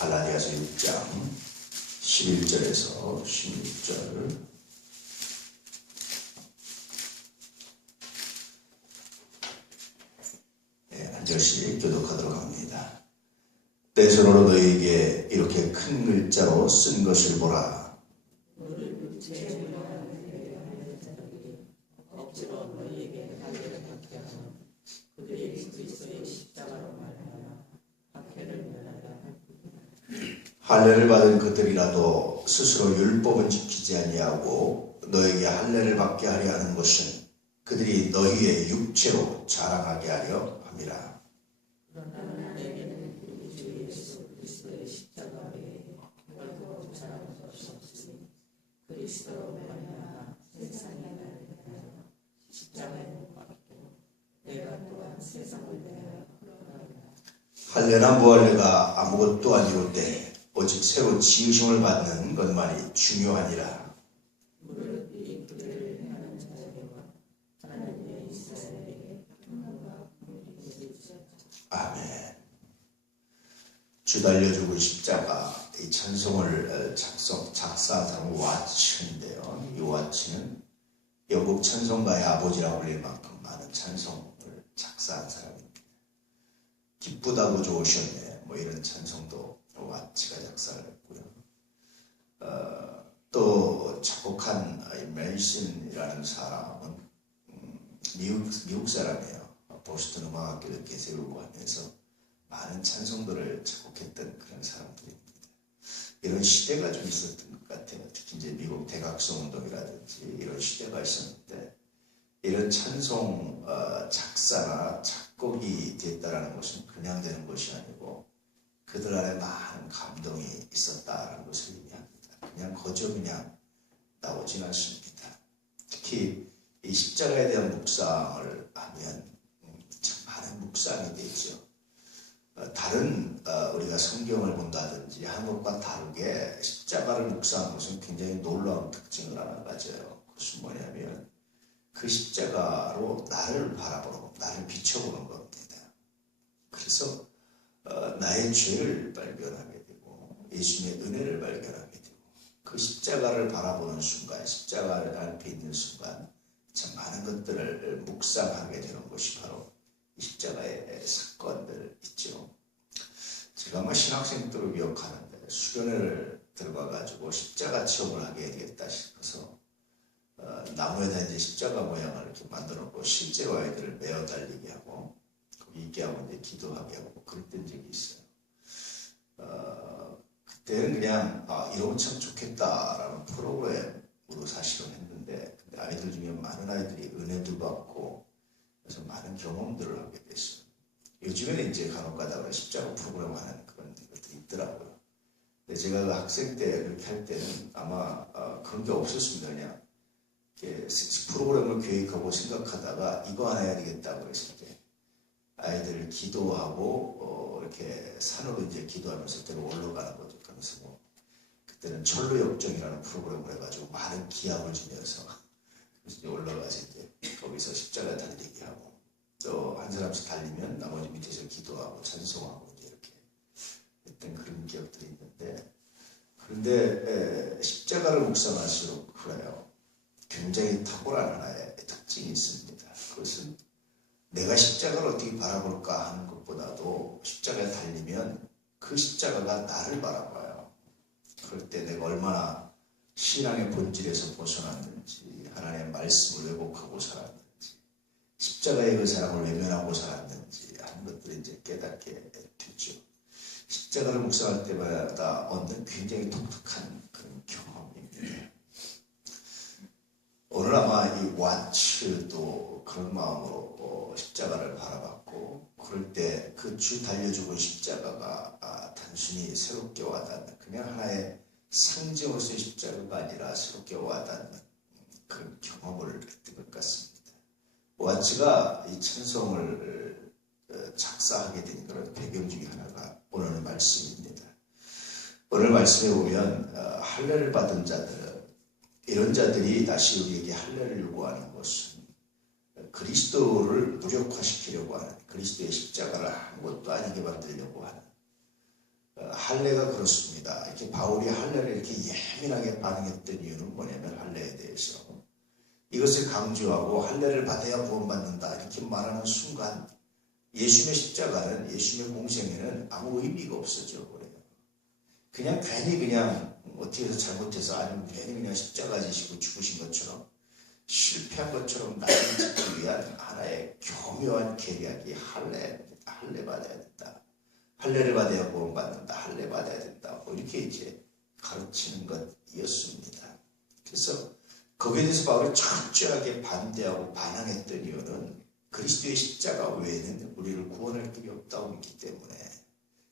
갈라디아서 6장 11절에서 16절. 한 절씩 교독하도록 합니다. 내 손으로 너희에게 이렇게 큰 글자로 쓴 것을 보라. 할례를 받은 그들이라도 스스로 율법은 지키지 아니하고 너에게 할례를 받게 하려 하는 것은 그들이 너희의 육체로 자랑하게 하려 함이라. 그러나 내게는 우리 주 예수 그리스도의 십자가 외에 결코 자랑할 것이 없으니 그리스도로 말미암아 세상이 나를 대하여 십자가에 못 박히고 내가 또한 세상을 대하여 그러하리라. 할례나 무할례가 아무것도 아니로되 오직 새로 지으심을 받는 것만이 중요하니라. 무릇 이 그들을 행하는 자에게와 하나님의 이스라엘에게 평강과 공의를 주셨다. 아멘. 주 달려 죽은 십자가, 이 찬송을 작사한 사람은 와츠인데요. 이 와츠는 영국 찬송가의 아버지라고 불릴 만큼 많은 찬송을 작사한 사람입니다. 기쁘다고 좋으셨네, 뭐 이런 찬송도 와츠가 작사를 했고요. 또 작곡한 멜신이라는 사람은 미국 사람이에요. 보스턴 음악학교를 세우고 하면서 많은 찬송들을 작곡했던 그런 사람들입니다. 이런 시대가 좀 있었던 것 같아요. 특히 이제 미국 대각성 운동이라든지 이런 시대가 있었는데 이런 찬송 작사나 작곡이 됐다라는 것은 그냥 되는 것이 아니고 그들 안에 많은 감동이 있었다는 것을 의미합니다. 그냥 거저 그냥 나오진 않습니다. 특히 이 십자가에 대한 묵상을 하면 참 많은 묵상이 되죠. 다른 우리가 성경을 본다든지 하는 것과 다르게 십자가를 묵상하는 것은 굉장히 놀라운 특징을 하나 가져요. 그것은 뭐냐면 그 십자가로 나를 바라보고 나를 비춰보는 겁니다. 그래서 나의 죄를 발견하게 되고 예수님의 은혜를 발견하게 되고 그 십자가를 바라보는 순간, 십자가를 앞에 있는 순간 참 많은 것들을 묵상하게 되는 것이 바로 이 십자가의 사건들 있죠. 제가 아마 신학생 때로 기억하는데 수련회를 들어가가지고 십자가 체험을 하게 되겠다 싶어서 나무에다 이제 십자가 모양을 이렇게 만들어 놓고 실제로 아이들을 메어 달리게 하고 거기 있게 하고 이제 기도하게 하고 그랬던 적이 있어요. 그때는 그냥 이러면 참 좋겠다라는 프로그램으로 사실은 했는데 근데 아이들 중에 많은 아이들이 은혜도 받고 그래서 많은 경험들을 하게 됐어요. 요즘에는 이제 간혹가다가 십자가 프로그램 하는 그런 것들이 있더라고요. 근데 제가 그 학생 때 그렇게 할 때는 아마 그런 게 없었습니다. 그냥 프로그램을 계획하고 생각하다가 이거 하나 해야 되겠다고 그랬을 때 아이들을 기도하고 이렇게 산으로 이제 기도하면서 그때는 올라가는 거죠. 그러면서 뭐 그때는 철로역정이라는 프로그램을 해가지고 많은 기합을 주면서 그래서 이제 올라가서 이제 거기서 십자가 달리기 하고 또 한 사람씩 달리면 나머지 밑에서 기도하고 찬송하고 이제 이렇게 했던 그런 기억들이 있는데 그런데 십자가를 묵상할수록 그래요. 굉장히 탁월한 하나의 특징이 있습니다. 그것은 내가 십자가를 어떻게 바라볼까 하는 것보다도 십자가에 달리면 그 십자가가 나를 바라봐요. 그럴 때 내가 얼마나 신앙의 본질에서 벗어났는지 하나님의 말씀을 왜곡하고 살았는지 십자가의 그 사랑을 외면하고 살았는지 하는 것들을 이제 깨닫게 되죠. 십자가를 묵상할 때마다 얻는 굉장히 독특한 그런 경험입니다. 오늘 아마 이 와츠도 그런 마음으로 십자가를 바라봤고 그럴 때 그 주 달려 죽은 십자가가 단순히 새롭게 와닿는 그냥 하나의 상징으로서의 십자가가 아니라 새롭게 와닿는 그런 경험을 했던 것 같습니다. 와츠가 이 찬송을 작사하게 된 그런 배경 중에 하나가 오늘 말씀입니다. 오늘 말씀에 보면 할례를 받은 자들 이런 자들이 다시 우리에게 할례를 요구하는 것은 그리스도를 무력화시키려고 하는 그리스도의 십자가를 아무것도 아니게 만들려고 하는 할례가 그렇습니다. 이렇게 바울이 할례를 이렇게 예민하게 반응했던 이유는 뭐냐면 할례에 대해서 이것을 강조하고 할례를 받아야 구원받는다 이렇게 말하는 순간 예수님의 십자가는 예수님의 공생에는 아무 의미가 없어져 버려요. 그냥 괜히 그냥 어떻게 해서 잘못해서 아니면 괜히 그냥 십자가 지시고 죽으신 것처럼 실패한 것처럼 나를 찾기 위한 하나의 교묘한 계략이 할례 받아야 된다. 할례를 받아야 구원받는다. 할례 받아야 된다. 뭐 이렇게 이제 가르치는 것이었습니다. 그래서 거기에 대해서 바울이 철저하게 반대하고 반항했던 이유는 그리스도의 십자가 외에는 우리를 구원할 길이 없다고 믿기 때문에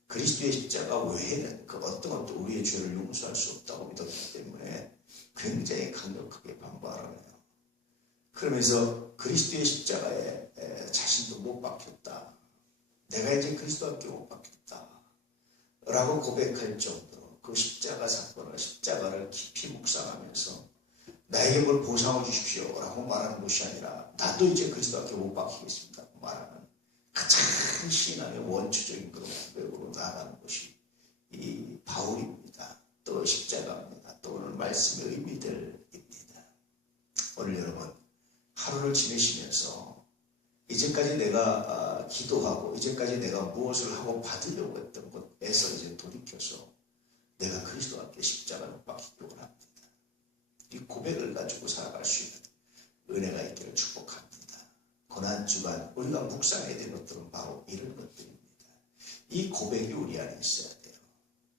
그리스도의 십자가 외에는 그 어떤 것도 우리의 죄를 용서할 수 없다고 믿었기 때문에 굉장히 강력하게 반발하네요. 그러면서 그리스도의 십자가에 자신도 못 박혔다. 내가 이제 그리스도밖에 못 박혔다. 라고 고백할 정도로 그 십자가 사건을 십자가를 깊이 묵상하면서 나에게 뭘 보상을 주십시오 라고 말하는 것이 아니라 나도 이제 그리스도밖에 못 박히겠습니다 말하는 가장 신앙의 원초적인 그런 고백으로 나아가는 것이 이 바울입니다. 또 십자가입니다. 또 오늘 말씀의 의미들입니다. 오늘 여러분 하루를 지내시면서 이제까지 내가 기도하고 이제까지 내가 무엇을 하고 받으려고 했던 것에서 이제 돌이켜서 내가 그리스도와 함께 십자가에 못 박히기 원합니다. 이 고백을 가지고 살아갈 수 있는 은혜가 있기를 축복합니다. 고난주간 우리가 묵상해야 될 것들은 바로 이런 것들입니다. 이 고백이 우리 안에 있어야 돼요.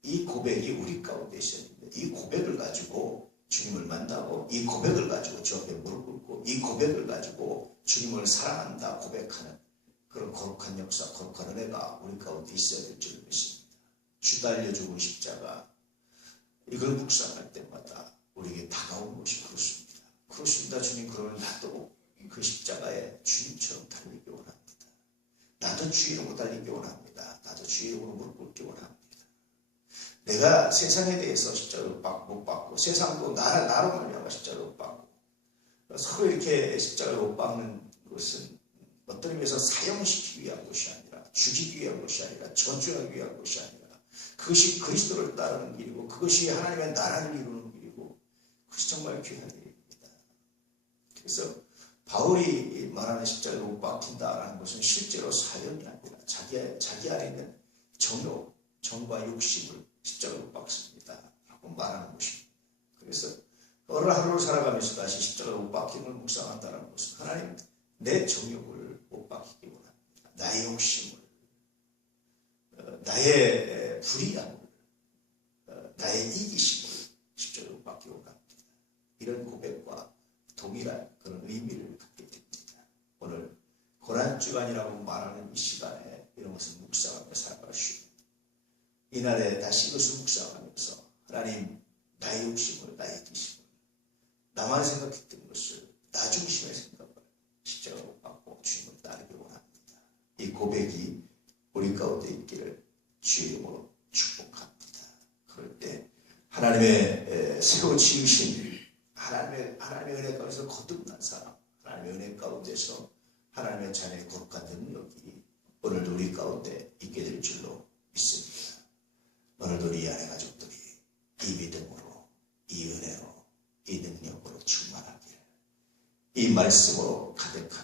이 고백이 우리 가운데 있어야 됩니다. 이 고백을 가지고 주님을 만나고 이 고백을 가지고 주 앞에 무릎 꿇고 이 고백을 가지고 주님을 사랑한다 고백하는 그런 거룩한 역사, 거룩한 은혜가 우리 가운데 있어야 될 줄 믿습니다. 주 달려 죽은 십자가 이걸 묵상할 때마다 우리에게 다가온 것이 그렇습니다. 그렇습니다. 주님 그러면 나도 그 십자가에 주님처럼 달리기 원합니다. 나도 주 이름으로 달리기 원합니다. 나도 주 이름으로 무릎 꿇기 원합니다. 내가 세상에 대해서 십자가를 못 받고 세상도 나로 말미암아 십자가를 못 받고 서로 이렇게 십자가를 못 받는 것은 어떤 의미에서 사형시키기 위한 것이 아니라 죽이기 위한 것이 아니라 저주하기 위한 것이 아니라 그것이 그리스도를 따르는 길이고 그것이 하나님의 나라를 이루는 길이고 그것이 정말 귀한 일입니다. 그래서 바울이 말하는 십자가를 못 박힌다라는 것은 실제로 사형이 아니라 자기 안에 있는 정과 욕심을 십자가를 못 박습니다 라고 말하는 것입니다. 그래서 오늘 하루를 살아가면서 다시 십자가를 못 박힌 걸 묵상한다는 것은 하나님 내 정욕을 못 박히기 원합니다. 나의 욕심을 나의 불의함을 나의 이기심을 십자가를 못 박히기 원합니다. 이런 고백과 동일한 그런 의미를 갖게 됩니다. 오늘 고난주간이라고 말하는 이 시간에 이런 것을 묵상하며 살아갈 수 있는 이날에 다시 이것을 묵상하면서 하나님 나의 욕심을 나의 이기심을 나만 생각했던 것을 나 중심의 생각을 십자가로 못 박고 주님을 따르기 원합니다. 이 고백이 우리 가운데 있기를 주의 이름으로 축복합니다. 그럴 때 하나님의 새로 지으신 하나님의 은혜 가운데서 거듭난 사람, 하나님의 은혜 가운데서 하나님의 자녀의 거룩한 능력이 오늘도 우리 가운데 있게 될 줄로 믿습니다. 오늘도 우리 안의 가족들이 이 믿음으로, 이 은혜로, 이 능력으로 충만하기를, 이 말씀으로 가득하게